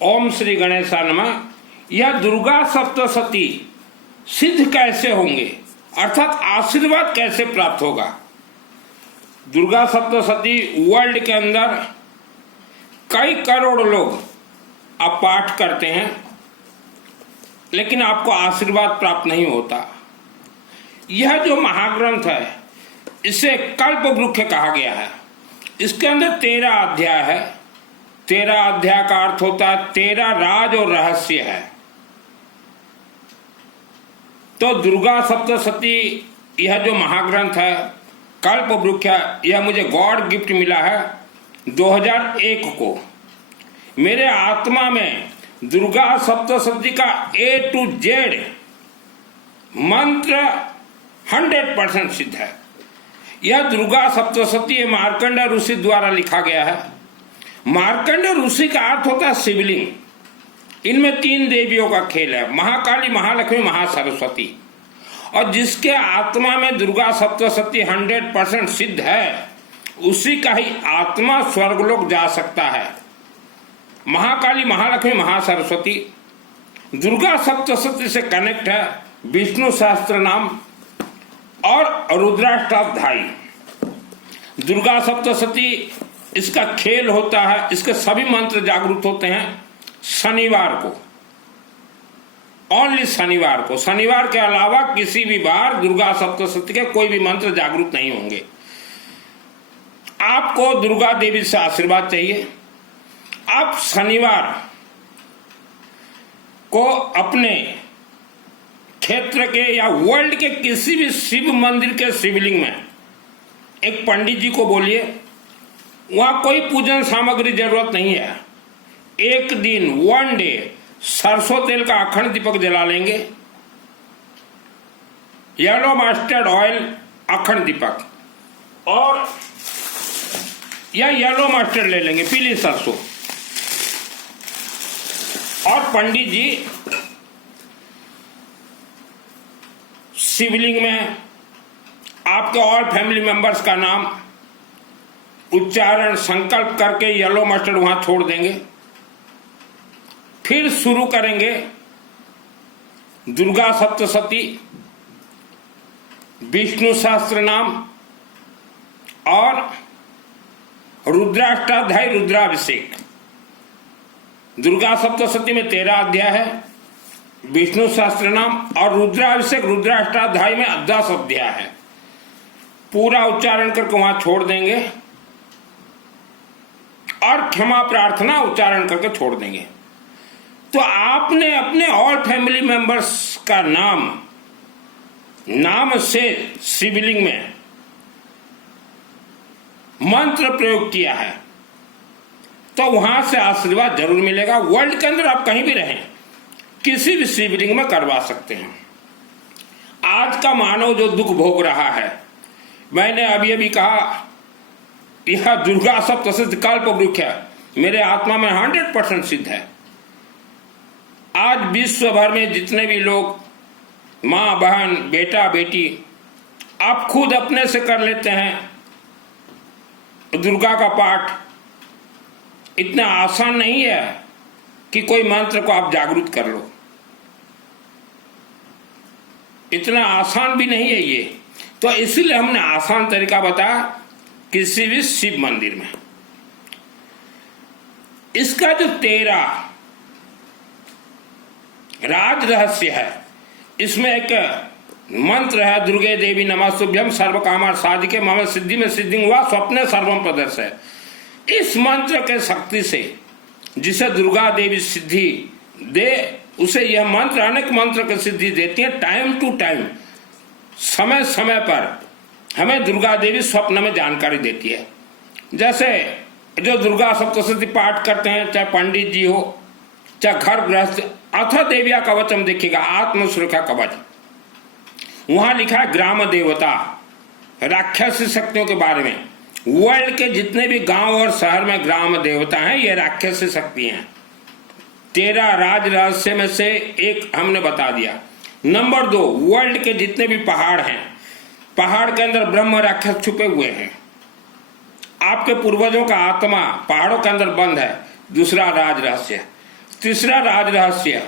ओम श्री गणेशाय नमः। यह दुर्गा सप्तशती सिद्ध कैसे होंगे, अर्थात आशीर्वाद कैसे प्राप्त होगा। दुर्गा सप्तशती वर्ल्ड के अंदर कई करोड़ लोग अब पाठ करते हैं, लेकिन आपको आशीर्वाद प्राप्त नहीं होता। यह जो महाग्रंथ है इसे कल्प वृक्ष कहा गया है। इसके अंदर 13 अध्याय है। 13 अध्याय का अर्थ होता है 13 राज और रहस्य है। तो दुर्गा सप्तशती यह जो महाग्रंथ है कल्प वृक्ष, यह मुझे गॉड गिफ्ट मिला है 2001 को। मेरे आत्मा में दुर्गा सप्तशती का A to Z मंत्र 100% सिद्ध है। यह दुर्गा सप्तशती मार्कंड ऋषि द्वारा लिखा गया है। मार्कंड ऋषि का अर्थ होता है शिवलिंग। इनमें 3 देवियों का खेल है, महाकाली, महालक्ष्मी, महासरस्वती। और जिसके आत्मा में दुर्गा सप्तशती 100% सिद्ध है उसी का ही आत्मा स्वर्गलोक जा सकता है। महाकाली, महालक्ष्मी, महासरस्वती। दुर्गा सप्तशती से कनेक्ट है विष्णु सहस्त्र नाम और रुद्राष्टाध्यायी। दुर्गा सप्तशती इसका खेल होता है, इसके सभी मंत्र जागृत होते हैं शनिवार को, ओनली शनिवार को। शनिवार के अलावा किसी भी बार दुर्गा सप्तशती के कोई भी मंत्र जागृत नहीं होंगे। आपको दुर्गा देवी से आशीर्वाद चाहिए, आप शनिवार को अपने क्षेत्र के या वर्ल्ड के किसी भी शिव मंदिर के शिवलिंग में एक पंडित जी को बोलिए, वहां कोई पूजन सामग्री जरूरत नहीं है। एक दिन 1 डे सरसों तेल का अखंड दीपक जला लेंगे, येलो मस्टर्ड ऑयल अखंड दीपक, और या येलो मस्टर्ड ले लेंगे, पीली सरसों। और पंडित जी शिवलिंग में आपके और फैमिली मेंबर्स का नाम उच्चारण संकल्प करके येलो मस्टर्ड वहां छोड़ देंगे। फिर शुरू करेंगे दुर्गा सप्तशती, विष्णु सहस्त्र नाम और रुद्राष्टाध्यायी, रुद्राभिषेक। दुर्गा सप्तशती में 13 अध्याय है, विष्णु सहस्त्र नाम और रुद्राभिषेक, रुद्राष्टाध्यायी में 10 अध्याय है। पूरा उच्चारण करके वहां छोड़ देंगे और क्षमा प्रार्थना उच्चारण करके छोड़ देंगे। तो आपने अपने ऑल फैमिली मेंबर्स का नाम से शिवलिंग में मंत्र प्रयोग किया है, तो वहां से आशीर्वाद जरूर मिलेगा। वर्ल्ड के अंदर आप कहीं भी रहें, किसी भी शिवलिंग में करवा सकते हैं। आज का मानव जो दुख भोग रहा है, मैंने अभी अभी कहा यह दुर्गा सप्तशती कल्प वृक्ष है, मेरे आत्मा में 100% सिद्ध है। आज विश्व भर में जितने भी लोग, माँ बहन, बेटा बेटी, आप खुद अपने से कर लेते हैं दुर्गा का पाठ। इतना आसान नहीं है कि कोई मंत्र को आप जागृत कर लो, इतना आसान भी नहीं है ये। तो इसीलिए हमने आसान तरीका बताया, किसी भी शिव मंदिर में इसका जो 13 राज रहस्य है, इसमें एक मंत्र है, दुर्गे देवी नमस्तुभ्यं सर्व कामा साधिके मम सिद्धि में सिद्धि हुआ स्वप्ने सर्वम प्रदर्शय। इस मंत्र के शक्ति से जिसे दुर्गा देवी सिद्धि दे, उसे यह मंत्र अनेक मंत्र की सिद्धि देती है। टाइम टू टाइम, समय समय पर हमें दुर्गा देवी स्वप्न में जानकारी देती है। जैसे जो दुर्गा सप्तशती पाठ करते हैं, चाहे पंडित जी हो, चाहे घर गृहस्थ, अथ देविया कवचम देखिएगा, आत्म सुरक्षा कवच, वहां लिखा है ग्राम देवता, राक्षसी शक्तियों के बारे में। वर्ल्ड के जितने भी गांव और शहर में ग्राम देवता हैं, ये राक्षसी शक्ति हैं। 13 राज रहस्य में से एक हमने बता दिया। नंबर 2, वर्ल्ड के जितने भी पहाड़ हैं, पहाड़ के अंदर ब्रह्म राक्षस छुपे हुए हैं। आपके पूर्वजों का आत्मा पहाड़ों के अंदर बंद है, दूसरा राज रहस्य। तीसरा राज रहस्य,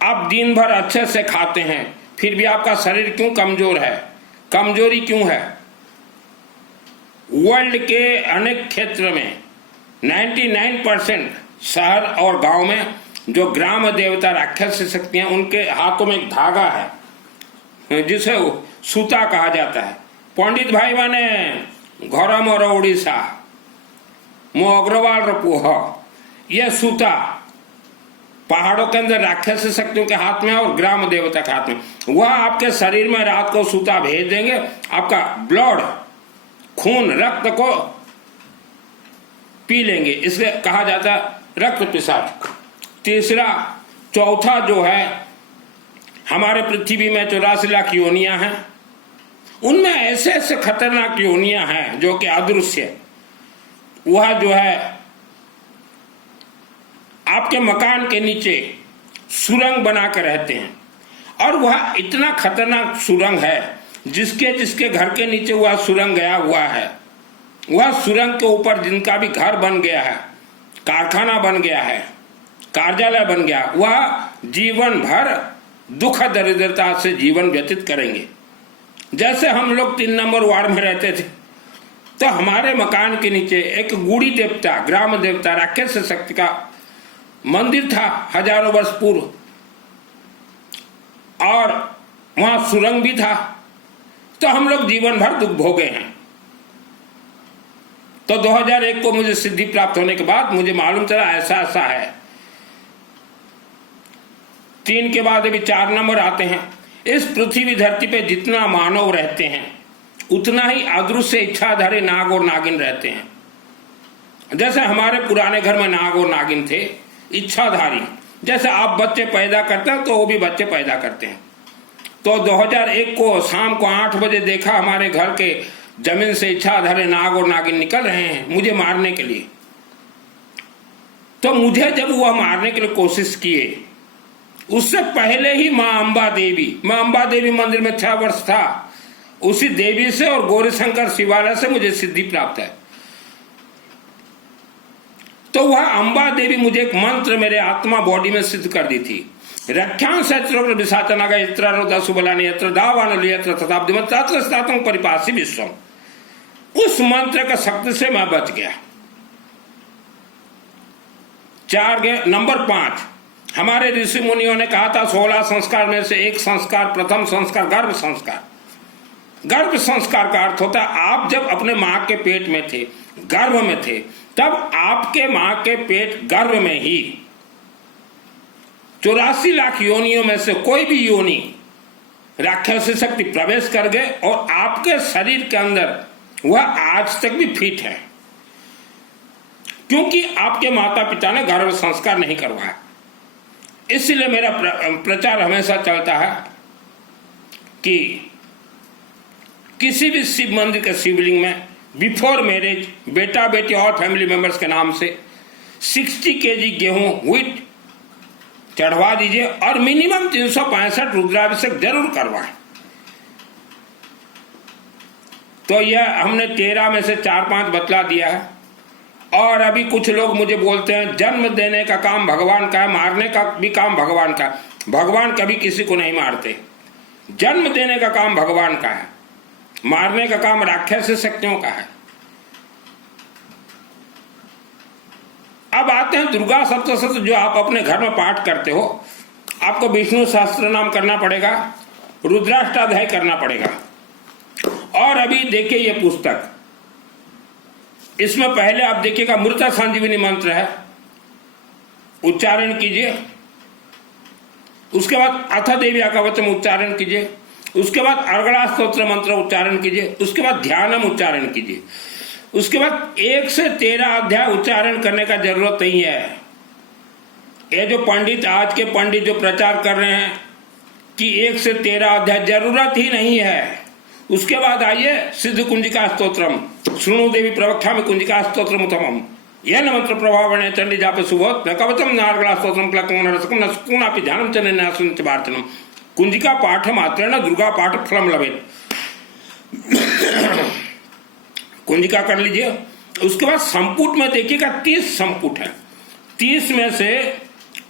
आप दिन भर अच्छे से खाते हैं फिर भी आपका शरीर क्यों कमजोर है? कमजोरी क्यों है? वर्ल्ड के अनेक क्षेत्र में 99% शहर और गांव में जो ग्राम देवता राक्षस शक्तियां, उनके हाथों में एक धागा है जिसे सूता कहा जाता है। पंडित भाई माने घर मोर उड़ीसा मो अग्रवाल रपुह, यह सूता पहाड़ों के अंदर राक्षस शक्तियों के हाथ में और ग्राम देवता के हाथ में। वह आपके शरीर में रात को सूता भेज देंगे, आपका ब्लड खून रक्त को पी लेंगे, इसलिए कहा जाता है रक्त पिशाच। तीसरा चौथा जो है, हमारे पृथ्वी में 84 लाख योनियां हैं, उनमें ऐसे ऐसे खतरनाक योनियां हैं जो कि अदृश्य, वह जो है आपके मकान के नीचे सुरंग बनाकर रहते हैं, और वह इतना खतरनाक सुरंग है जिसके जिसके घर के नीचे वह सुरंग गया हुआ है, वह सुरंग के ऊपर जिनका भी घर बन गया है, कारखाना बन गया है, कार्यालय बन गया, वह जीवन भर दुख दरिद्रता से जीवन व्यतीत करेंगे। जैसे हम लोग 3 नंबर वार्ड में रहते थे तो हमारे मकान के नीचे एक गुड़ी देवता, ग्राम देवता राक्षस शक्ति का मंदिर था हजारों वर्ष पूर्व, और वहां सुरंग भी था, तो हम लोग जीवन भर दुख भोगे हैं। तो 2001 को मुझे सिद्धि प्राप्त होने के बाद मुझे मालूम चला ऐसा ऐसा है। 3 के बाद अभी 4 नंबर आते हैं। इस पृथ्वी धरती पे जितना मानव रहते हैं उतना ही अदृश्य इच्छाधारी नाग और नागिन रहते हैं। जैसे हमारे पुराने घर में नाग और नागिन थे, इच्छाधारी, जैसे आप बच्चे पैदा करते हैं तो वो भी बच्चे पैदा करते हैं। तो 2001 को शाम को 8 बजे देखा हमारे घर के जमीन से इच्छाधारी नाग और नागिन निकल रहे हैं मुझे मारने के लिए। तो मुझे जब वह मारने के लिए कोशिश किए, उससे पहले ही मां अंबा देवी मंदिर में 6 वर्ष था, उसी देवी से और गौरीशंकर शिवालय से मुझे सिद्धि प्राप्त है। तो वह अंबा देवी मुझे एक मंत्र मेरे आत्मा बॉडी में सिद्ध कर दी थी। रक्षां सहस्त्र विसाचनाग यत्र रोदा सुबलानि यत्र दावानल यत्र तथाब्दिमत् तत्र स्थातं परिपासि विश्वम। उस मंत्र का शक्ति से मैं बच गया। 4 नंबर 5, हमारे ऋषि मुनियों ने कहा था 16 संस्कार में से एक संस्कार, प्रथम संस्कार गर्भ संस्कार। गर्भ संस्कार का अर्थ होता है आप जब अपने मां के पेट में थे, गर्भ में थे, तब आपके मां के पेट गर्भ में ही 84 लाख योनियों में से कोई भी योनि राक्षस शक्ति प्रवेश कर गए और आपके शरीर के अंदर वह आज तक भी फिट है, क्योंकि आपके माता पिता ने गर्भ संस्कार नहीं करवाया। इसलिए मेरा प्रचार हमेशा चलता है कि किसी भी शिव मंदिर के शिवलिंग में बिफोर मैरिज बेटा बेटी और फैमिली मेंबर्स के नाम से 60 केजी गेहूं व्हीट चढ़वा दीजिए और मिनिमम 365 रुद्राभिषेक जरूर करवाएं। तो यह हमने 13 में से 4-5 बतला दिया है। और अभी कुछ लोग मुझे बोलते हैं जन्म देने का काम भगवान का है, मारने का भी काम भगवान का। भगवान कभी किसी को नहीं मारते। जन्म देने का काम भगवान का है, मारने का काम राक्षस शक्तियों का है। अब आते हैं दुर्गा सप्तशती जो आप अपने घर में पाठ करते हो। आपको विष्णु सहस्त्र नाम करना पड़ेगा, रुद्राष्टाध्याय करना पड़ेगा। और अभी देखिए ये पुस्तक, इसमें पहले आप देखिएगा मृत संजीवनी मंत्र है, उच्चारण कीजिए। उसके बाद अथ देव्या कवचम उच्चारण कीजिए। उसके बाद अर्गड़ा स्तोत्र मंत्र उच्चारण कीजिए। उसके बाद ध्यानम उच्चारण कीजिए। उसके बाद 1 से 13 अध्याय उच्चारण करने का जरूरत नहीं है। ये जो पंडित, आज के पंडित जो प्रचार कर रहे हैं कि 1 से 13 अध्याय, जरूरत ही नहीं है। उसके बाद आइए सिद्ध कुंजिका स्तोत्रम, शृणु देवी प्रवक्षा में कुंजिका स्तोत्रम उत्तमम, यह न मंत्र प्रभावने चंडी जापे सुबोध न कवचम नार्गला स्तोत्रम क्लकम रसकम न सुकुनापि ध्यानम चने नासुन चिवार्चनम। कुंजिका पाठ मात्रेण दुर्गा पाठ फलम लभेत। कुंजिका कर लीजिए। उसके बाद संपुट में देखिएगा 30 संपुट है। 30 में से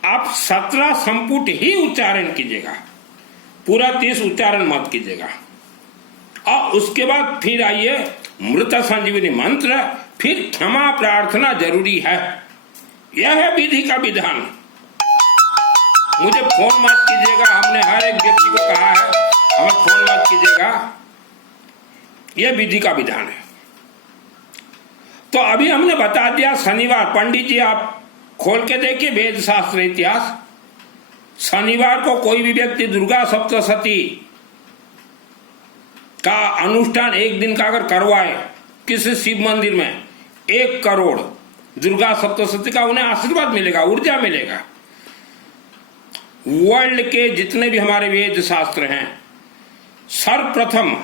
आप 17 संपुट ही उच्चारण कीजिएगा, पूरा 30 उच्चारण मत कीजिएगा। और उसके बाद फिर आइए मृत संजीवनी मंत्र, फिर क्षमा प्रार्थना जरूरी है। यह है विधि का विधान। मुझे फोन मत कीजिएगा, हमने हर एक व्यक्ति को कहा है हमें फोन मत कीजिएगा, यह विधि का विधान है। तो अभी हमने बता दिया शनिवार, पंडित जी आप खोल के देखिए वेद शास्त्र इतिहास, शनिवार को कोई भी व्यक्ति दुर्गा सप्तशती का अनुष्ठान एक दिन का अगर करवाए किसी शिव मंदिर में, 1 करोड़ दुर्गा सप्तशती का उन्हें आशीर्वाद मिलेगा, ऊर्जा मिलेगा। वर्ल्ड के जितने भी हमारे वेद शास्त्र हैं, सर्वप्रथम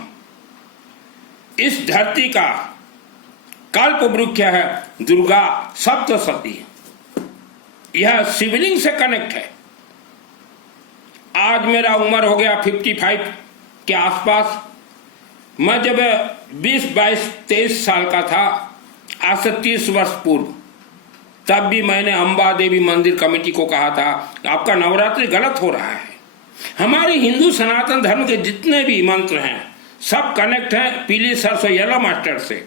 इस धरती का कल्प वृक्ष है दुर्गा सप्तशती। यह शिवलिंग से कनेक्ट है। आज मेरा उम्र हो गया 55 के आसपास। मैं जब 20, 22, 23 साल का था, आज से 30 वर्ष पूर्व, तब भी मैंने अंबा देवी मंदिर कमेटी को कहा था आपका नवरात्रि गलत हो रहा है। हमारे हिंदू सनातन धर्म के जितने भी मंत्र हैं सब कनेक्ट हैं पीली सरसों येलो मस्टर्ड से।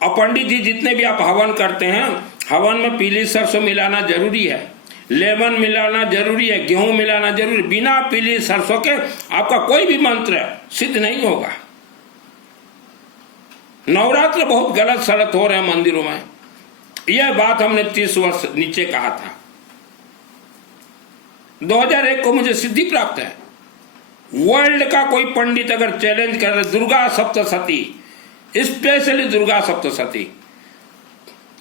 और पंडित जी जितने भी आप हवन करते हैं, हवन में पीली सरसों मिलाना जरूरी है, लेमन मिलाना जरूरी है, गेहूं मिलाना जरूरी। बिना पीली सरसों के आपका कोई भी मंत्र सिद्ध नहीं होगा। नवरात्र बहुत गलत सलत हो रहे हैं मंदिरों में, यह बात हमने 30 वर्ष नीचे कहा था। 2001 को मुझे सिद्धि प्राप्त है। वर्ल्ड का कोई पंडित अगर चैलेंज कर रहे दुर्गा सप्तशती, स्पेशली दुर्गा सप्तशती,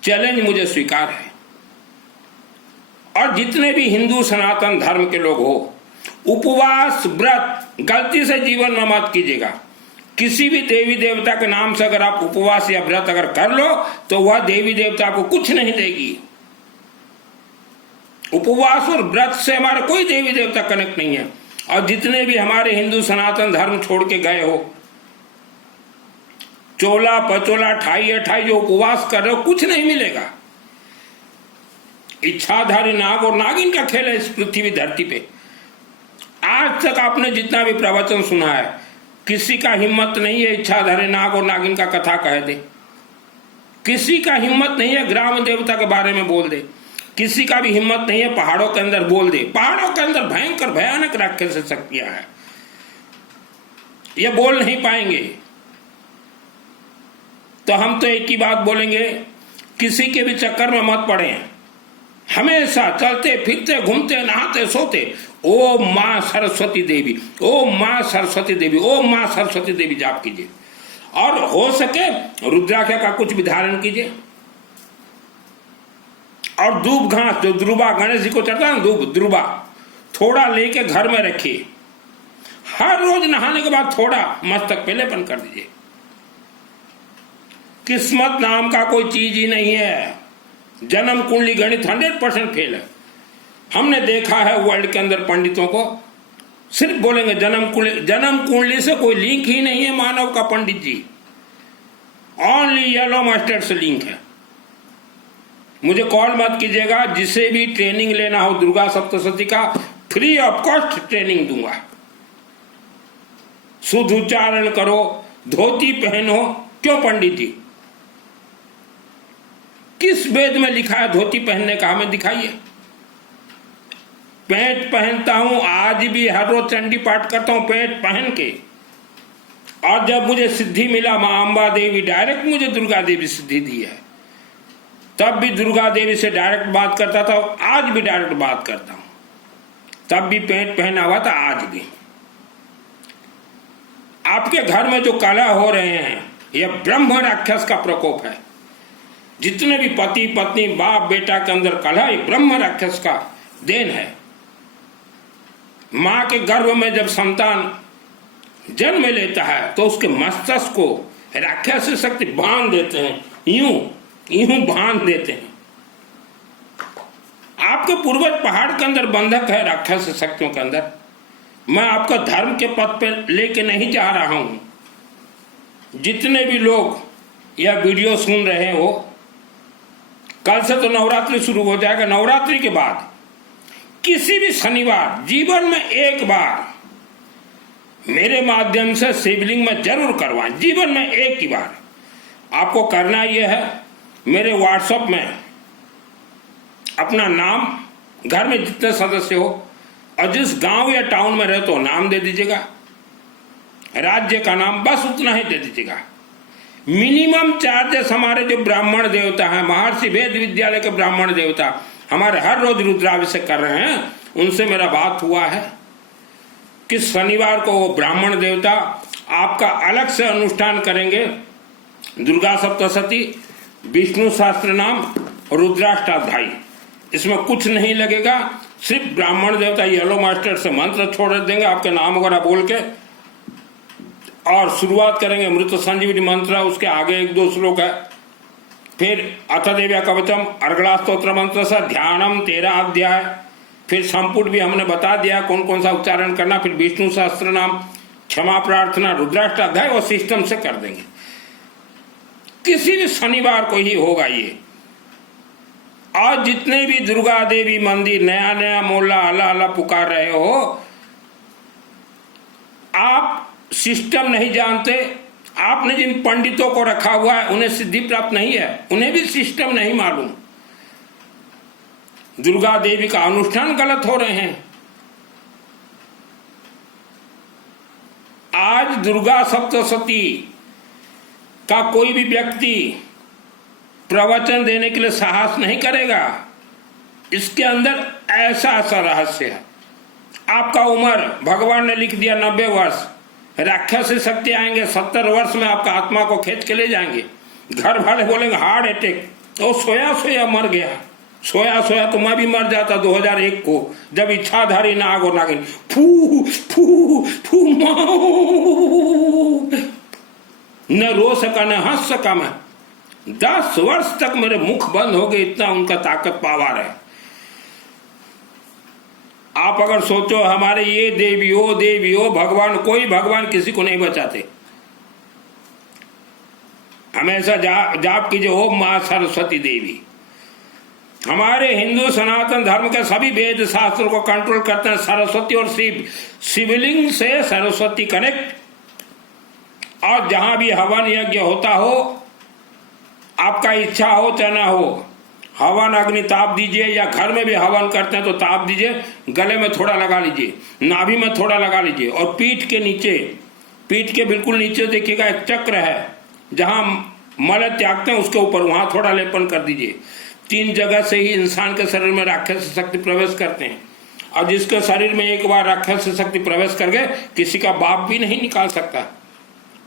चैलेंज मुझे स्वीकार है। और जितने भी हिंदू सनातन धर्म के लोग हो, उपवास व्रत गलती से जीवन में मत कीजिएगा। किसी भी देवी देवता के नाम से अगर आप उपवास या व्रत अगर कर लो तो वह देवी देवता आपको कुछ नहीं देगी। उपवास और व्रत से हमारा कोई देवी देवता कनेक्ट नहीं है। और जितने भी हमारे हिंदू सनातन धर्म छोड़ के गए हो, चोला पचोला ठाई अठाई जो उपवास कर रहे हो, कुछ नहीं मिलेगा। इच्छाधारी नाग और नागिन का खेल है इस पृथ्वी धरती पे। आज तक आपने जितना भी प्रवचन सुना है, किसी का हिम्मत नहीं है इच्छाधारी नाग और नागिन का कथा कह दे, किसी का हिम्मत नहीं है ग्राम देवता के बारे में बोल दे, किसी का भी हिम्मत नहीं है पहाड़ों के अंदर बोल दे। पहाड़ों के अंदर भयंकर भयानक राक्षस शक्तियां हैं, ये बोल नहीं पाएंगे। तो हम तो एक ही बात बोलेंगे, किसी के भी चक्कर में मत पड़े। हमेशा चलते फिरते घूमते नहाते सोते ओम मां सरस्वती देवी, ओम मां सरस्वती देवी, ओम मां सरस्वती देवी जाप कीजिए। और हो सके रुद्राक्ष का कुछ भी धारण कीजिए। और दूब घास जो द्रुबा गणेश जी को चढ़ता है, दूब द्रुबा थोड़ा लेके घर में रखिए। हर रोज नहाने के बाद थोड़ा मस्तक पे लेपन कर दीजिए। किस्मत नाम का कोई चीज ही नहीं है। जन्म कुंडली गणित 100% फेल है। हमने देखा है वर्ल्ड के अंदर पंडितों को सिर्फ बोलेंगे जन्म कुंडली से कोई लिंक ही नहीं है मानव का। पंडित जी ओनली येलो मस्टर्ड से लिंक है। मुझे कॉल मत कीजिएगा, जिसे भी ट्रेनिंग लेना हो दुर्गा सप्तशती का फ्री ऑफ कॉस्ट ट्रेनिंग दूंगा। शुद्ध उच्चारण करो, धोती पहनो। क्यों पंडित जी, किस वेद में लिखा है धोती पहनने का? हमें दिखाइए। पैंट पहनता हूं, आज भी हर रोज चंडी पाठ करता हूं पैंट पहन के। और जब मुझे सिद्धि मिला, मां अंबा देवी डायरेक्ट मुझे दुर्गा देवी सिद्धि दी है, तब भी दुर्गा देवी से डायरेक्ट बात करता था, आज भी डायरेक्ट बात करता हूं। तब भी पैंट पहना हुआ था, आज भी। आपके घर में जो कलह हो रहे हैं, यह ब्रह्म राक्षस का प्रकोप है। जितने भी पति पत्नी बाप बेटा के अंदर कलह, ये ब्रह्म राक्षस का देन है। मां के गर्भ में जब संतान जन्म लेता है तो उसके मस्तिष्क को राक्षसी शक्ति बांध देते हैं, यूं यूं बांध देते हैं। आपके पूर्वज पहाड़ के अंदर बंधक है राक्षस शक्तियों के अंदर। मैं आपका धर्म के पथ पे लेके नहीं जा रहा हूं। जितने भी लोग यह वीडियो सुन रहे हो, कल से तो नवरात्रि शुरू हो जाएगा। नवरात्रि के बाद किसी भी शनिवार जीवन में एक बार मेरे माध्यम से शिवलिंग में जरूर करवाएं। जीवन में एक ही बार आपको करना यह है, मेरे व्हाट्सएप में अपना नाम, घर में जितने सदस्य हो और जिस गांव या टाउन में रहते हो नाम दे दीजिएगा, राज्य का नाम, बस उतना ही दे दीजिएगा। मिनिमम चार्जेस हमारे जो ब्राह्मण देवता हैं, महर्षि वेद विद्यालय के ब्राह्मण देवता हमारे हर रोज रुद्राभिषेक कर रहे हैं, उनसे मेरा बात हुआ है कि शनिवार को वो ब्राह्मण देवता आपका अलग से अनुष्ठान करेंगे। दुर्गा सप्तशती, विष्णु सहस्त्र नाम, रुद्राष्टाध्यायी, इसमें कुछ नहीं लगेगा। सिर्फ ब्राह्मण देवता येलो मास्टर से मंत्र छोड़ देंगे आपके नाम वगैरह बोल के, और शुरुआत करेंगे मृत संजीवनी मंत्र, उसके आगे 1-2 श्लोक है, फिर अथ देव्या कवचम, अर्गला स्तोत्र मंत्र से ध्यानम 13 अध्याय, फिर संपुट भी हमने बता दिया कौन कौन सा उच्चारण करना, फिर विष्णु सहस्त्र नाम, क्षमा प्रार्थना, रुद्राष्टाध्याय, और सिस्टम से कर देंगे। किसी भी शनिवार को ही होगा ये। आज जितने भी दुर्गा देवी मंदिर नया नया मोहल्ला अल्लाह अल्लाह पुकार रहे हो, आप सिस्टम नहीं जानते, आपने जिन पंडितों को रखा हुआ है उन्हें सिद्धि प्राप्त नहीं है, उन्हें भी सिस्टम नहीं मालूम। दुर्गा देवी का अनुष्ठान गलत हो रहे हैं। आज दुर्गा सप्तशती का कोई भी व्यक्ति प्रवचन देने के लिए साहस नहीं करेगा। इसके अंदर ऐसा ऐसा रहस्य है। आपका उम्र भगवान ने लिख दिया 90 वर्ष, राक्षसी शक्ति आएंगे 70 वर्ष में आपका आत्मा को खींच के ले जाएंगे। घर वाले बोलेंगे हार्ट अटैक, तो सोया सोया मर गया। सोया सोया तो मैं भी मर जाता 2001 को, जब इच्छाधारी नाग और नागिन फू फू फू न रो सका न हंस सका मैं। 10 वर्ष तक मेरे मुख बंद हो गए, इतना उनका ताकत पावर है। आप अगर सोचो हमारे ये देवी हो भगवान, कोई भगवान किसी को नहीं बचाते। हमेशा जाप कीजिए ओम मां सरस्वती देवी। हमारे हिंदू सनातन धर्म के सभी वेद शास्त्रों को कंट्रोल करते हैं सरस्वती और शिव। शिवलिंग से सरस्वती कनेक्ट, और जहां भी हवन यज्ञ होता हो, आपका इच्छा हो चाहे ना हो, हवन अग्नि ताप दीजिए, या घर में भी हवन करते हैं तो ताप दीजिए। गले में थोड़ा लगा लीजिए, नाभि में थोड़ा लगा लीजिए, और पीठ के नीचे, पीठ के बिल्कुल नीचे देखिएगा एक चक्र है, जहां मल त्यागते हैं उसके ऊपर वहां थोड़ा लेपन कर दीजिए। 3 जगह से ही इंसान के शरीर में राक्षस शक्ति प्रवेश करते हैं, और जिसके शरीर में एक बार राक्षस शक्ति प्रवेश कर गए, किसी का बाप भी नहीं निकाल सकता।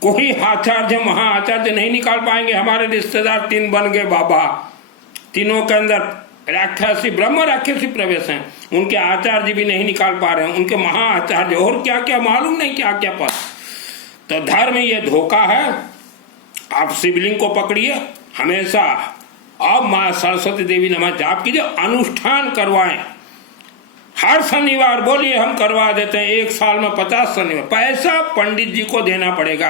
कोई आचार्य महाआचार्य नहीं निकाल पाएंगे। हमारे रिश्तेदार 3 बन गए बाबा, तीनों के अंदर राक्षसी ब्रह्म राक्षसी प्रवेश हैं, उनके आचार्य भी नहीं निकाल पा रहे हैं, उनके महाआचार्य और क्या क्या मालूम नहीं क्या क्या पद। तो धर्म ये धोखा है। आप शिवलिंग को पकड़िए हमेशा, अब मां सरस्वती देवी नमः जाप कीजिए, अनुष्ठान करवाएं। हर शनिवार बोलिए हम करवा देते हैं, 1 साल में 50 शनिवार। पैसा पंडित जी को देना पड़ेगा।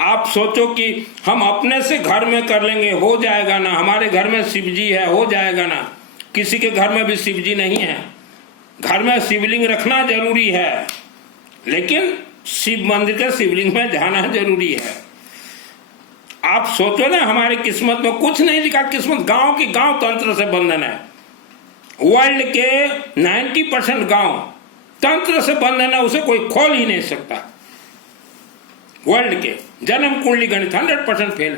आप सोचो कि हम अपने से घर में कर लेंगे, हो जाएगा ना। हमारे घर में शिव जी है, हो जाएगा ना। किसी के घर में भी शिव जी नहीं है। घर में शिवलिंग रखना जरूरी है, लेकिन शिव मंदिर के शिवलिंग में जाना जरूरी है। आप सोचो ना, हमारी किस्मत में कुछ नहीं लिखा। किस्मत गांव की गांव तंत्र से बंधन है। वर्ल्ड के 90% गांव तंत्र से बंधन है, उसे कोई खोल ही नहीं सकता। वर्ल्ड के जन्म कुंडली गणित 100% फेल।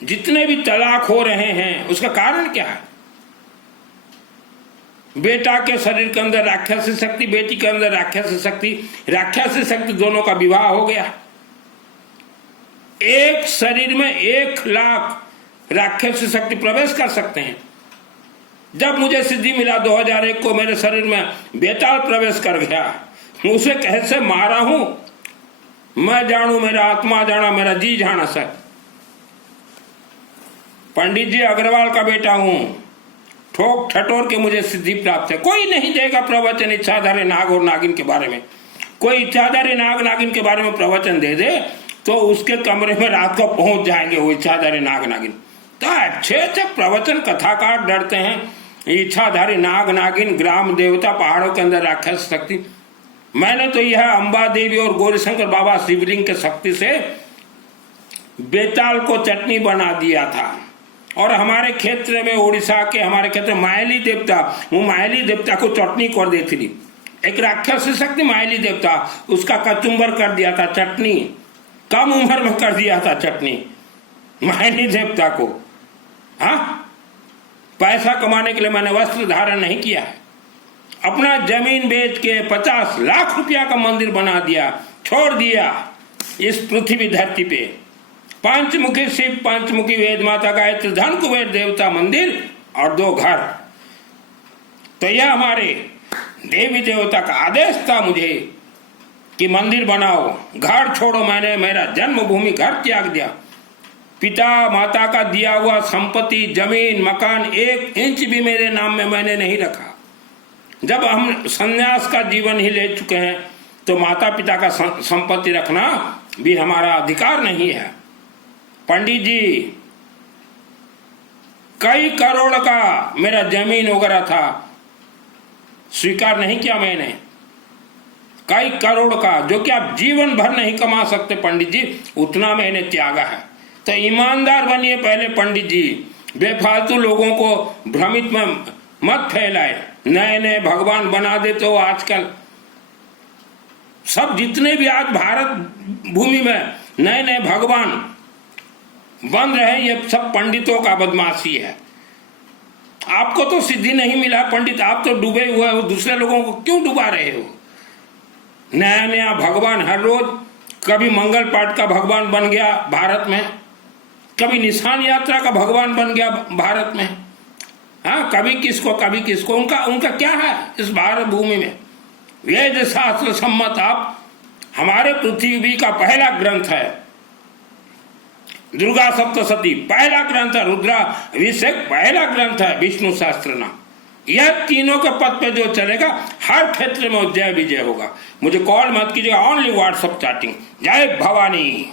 जितने भी तलाक हो रहे हैं उसका कारण क्या है? बेटा के शरीर के अंदर राक्षसी शक्ति, बेटी के अंदर राक्षसी शक्ति, दोनों का विवाह हो गया। एक शरीर में 1 लाख राक्षसी शक्ति प्रवेश कर सकते हैं। जब मुझे सिद्धि मिला 2001 को, मेरे शरीर में बेताल प्रवेश कर गया। उसे कैसे मारा हूं मैं जानू, मेरा आत्मा जाना, मेरा जी जाना। सर पंडित जी अग्रवाल का बेटा हूं, ठोक ठटोर के मुझे सिद्धि प्राप्त है। कोई नहीं देगा प्रवचन इच्छाधारी नाग और नागिन के बारे में। कोई इच्छाधारी नाग नागिन के बारे में प्रवचन दे दे तो उसके कमरे में रात को पहुंच जाएंगे वो इच्छाधारी नाग नागिन। तो अच्छे अच्छे प्रवचन कथाकार डरते हैं, इच्छाधारी नाग नागिन, ग्राम देवता, पहाड़ों के अंदर राक्षस शक्ति। मैंने तो यह अंबा देवी और गौरीशंकर बाबा शिवलिंग के शक्ति से बेताल को चटनी बना दिया था। और हमारे क्षेत्र में, उड़ीसा के हमारे क्षेत्र में मायली देवता, वो मायली देवता को चटनी कर देती थी। एक राक्षस शक्ति मायली देवता, उसका कचुम्बर कर दिया था चटनी, कम उम्र में कर दिया था चटनी मायली देवता को। हाँ, पैसा कमाने के लिए मैंने वस्त्र धारण नहीं किया है, अपना जमीन बेच के 50 लाख रुपया का मंदिर बना दिया, छोड़ दिया इस पृथ्वी धरती पे। पंचमुखी शिव, पंचमुखी वेद माता गायत्री, धन कुबेर देवता मंदिर और 2 घर। तो यह हमारे देवी देवता का आदेश था मुझे कि मंदिर बनाओ, घर छोड़ो। मैंने मेरा जन्मभूमि घर त्याग दिया, पिता माता का दिया हुआ संपत्ति, जमीन, मकान 1 इंच भी मेरे नाम में मैंने नहीं रखा। जब हम संन्यास का जीवन ही ले चुके हैं तो माता पिता का संपत्ति रखना भी हमारा अधिकार नहीं है। पंडित जी, कई करोड़ का मेरा जमीन वगैरह था, स्वीकार नहीं किया मैंने। कई करोड़ का, जो कि आप जीवन भर नहीं कमा सकते पंडित जी, उतना मैंने त्यागा है। तो ईमानदार बनिए पहले पंडित जी, बेफालतू लोगों को भ्रमित में मत फैलाए। नए नए भगवान बना देते हो आजकल सब, जितने भी आज भारत भूमि में नए नए भगवान बन रहे, ये सब पंडितों का बदमाशी है। आपको तो सिद्धि नहीं मिला पंडित, आप तो डूबे हुए हो, दूसरे लोगों को क्यों डुबा रहे हो? नया नया भगवान हर रोज, कभी मंगल पाठ का भगवान बन गया भारत में, कभी निशान यात्रा का भगवान बन गया भारत में। हाँ, कभी किसको कभी किसको, उनका क्या है इस भारत भूमि में? वेद शास्त्र सम्मत आप, हमारे पृथ्वी का पहला ग्रंथ है दुर्गा सप्तशती, पहला ग्रंथ है रुद्राभिषेक, पहला ग्रंथ है विष्णु सहस्त्रनाम। यह तीनों के पद पे जो चलेगा हर क्षेत्र में जय विजय होगा। मुझे कॉल मत कीजिएगा, ओनली व्हाट्सएप चैटिंग। जय भवानी।